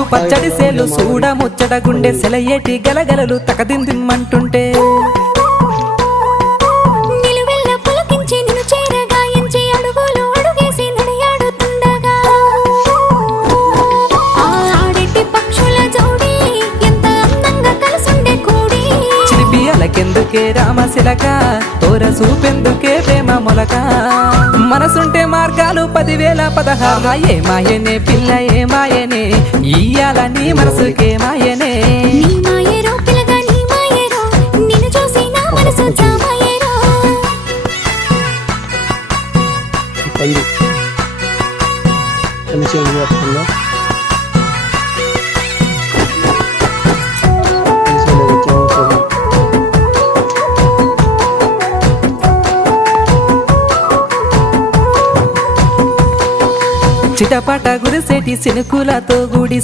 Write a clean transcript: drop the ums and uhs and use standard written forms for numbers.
పసు పచ్చడి సేలు సూడ ముచ్చట గుండె సెలయేటి గలగలలు తకదిందిమ్మంటుంటే కెందుకే రామశిలక తోర చూపెందుకే ప్రేమ మొలక మనసుంటే మార్గాలు 10,016 ఏ మాయనే పిల్ల ఏ మాయనే ఇయ్యాల నీ మనసుకే మాయనే చిటపట గురిసేటి సినుకులతో గుడి